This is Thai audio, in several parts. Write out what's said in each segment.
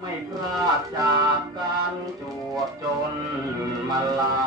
ไม่พลาดจากการจวบจนมาลา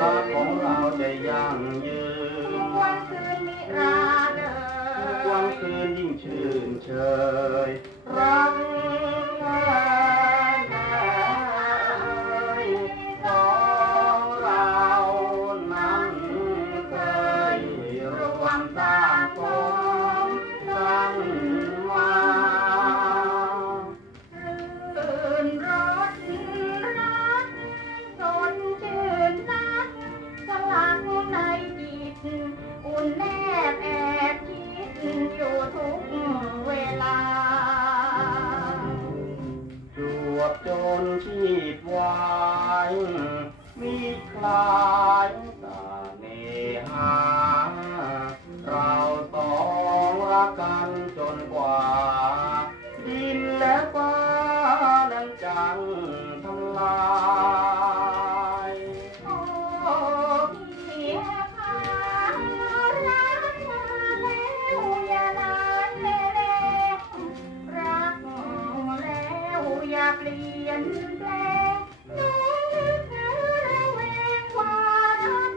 รักของเราจะยั่งยืนทุกวันคืนนิราเลยทุกวันคืนยิ่งชื่นเชยรัก อบจนชีพวายมีคลายตาเนหา เราสองรักกันจนกว่า อย่าเปลี่ยนแปลงน้องนึกถึงระแวงว่ารัก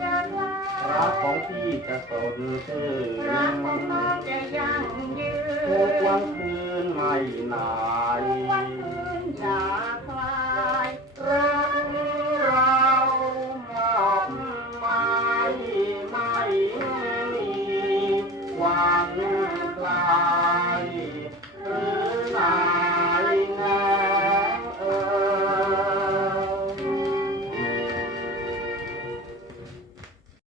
จะลารักของพี่จะสดชื่รักของนน้องจะยั่งยืนทุกวันคืนไม่นายทุกวันคืนอยาก